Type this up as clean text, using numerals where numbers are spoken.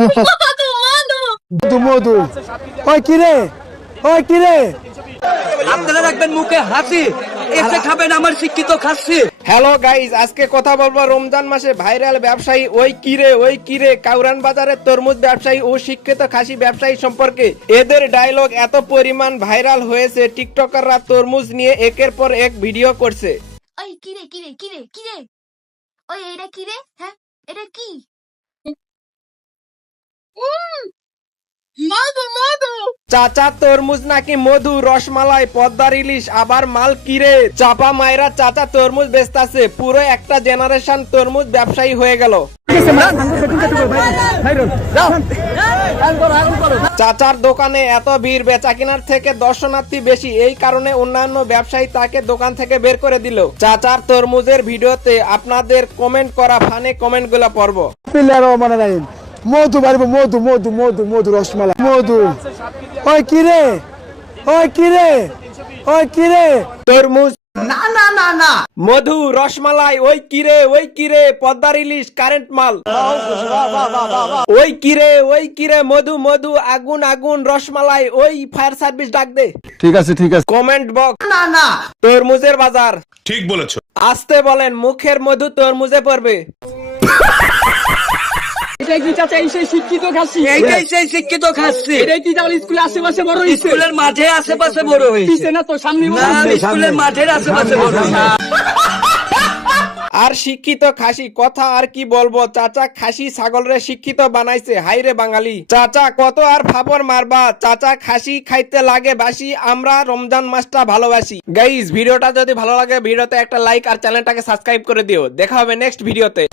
মধু মধু ওই কিরে ওই কিরে আপনারা রাখবেন মুখে হাসি, এসে খাবেন আমার শিক্ষিত খাসি। হ্যালো গাইস, আজকে কথা বলবো রমজান মাসে ভাইরাল ব্যবসায়ী ওই কিরে কাউরান বাজারের তরমুজ ব্যবসায়ী ও শিক্ষিত খাসি ব্যবসায়ী সম্পর্কে। এদের ডায়লগ এত পরিমাণ ভাইরাল হয়েছে, টিকটকাররা তরমুজ নিয়ে একের পর এক ভিডিও করছে। ওই কিরে কিরে কিরে কিরে ওই এটা কিরে, হ্যাঁ এটা কি? মধু মধু চাচা তরমুজ নাকি মধু, রসমালাই, পদ্মার ইলিশ, আবার মাল কিরে। চাপা মায়েরা চাচা তরমুজ বেচতাছে, পুরো একটা জেনারেশন তরমুজ ব্যবসায়ী হয়ে গেল। চাচার দোকানে এত ভিড়, বেচা কেনার থেকে দর্শনার্থী বেশি, এই কারণে অন্যান্য ব্যবসায়ী তাকে দোকান থেকে বের করে দিল। চাচার তরমুজের ভিডিওতে আপনাদের কমেন্ট করা ফানে কমেন্ট গুলা পড়বো। মানে নাই মধু পারবো মধু মধু মধু মধু রসমালাই মধু ওই কিরে ওই কিরে ওই কিরে তরমুজ না না না না, মধু, রসমালাই, ওই কিরে পদ্মার ইলিশ, কারেন্ট মাল, ওই কিরে মধু মধু, আগুন আগুন, রসমালাই, ওই ফায়ার সার্ভিস ডাক দে। ঠিক আছে কমেন্ট বক্স না না, তরমুজের বাজার। ঠিক বলেছো। আসতে বলেন, মুখের মধু তরমুজে পড়বে। এটাই কি চাচা, এই সেই শিক্ষিত খাসি? এইটাই সেই শিক্ষিত খাসি। এটাই কি তাহলে স্কুলের আশেপাশে বড় হইছে? স্কুলের মাঠে আশেপাশে বড় হইছে। পিছে না তো, সামনে বড় হইছে। স্কুলের মাঠের আশেপাশে বড় হইছে। আর শিক্ষিত খাসি কথা আর কি বলবো, চাচা খাসি ছাগলরে শিক্ষিত বানাইছে। হাইরে বাঙালি, চাচা কত আর ফাপড় মারবা, চাচা খাসি খাইতে লাগে বাসি, আমরা রমজান মাসটা ভালোবাসি। গাইস, ভিডিওটা যদি ভালো লাগে ভিডিওতে একটা লাইক আর চ্যানেলটাকে সাবস্ক্রাইব করে দিও। দেখা হবে নেক্সট ভিডিওতে।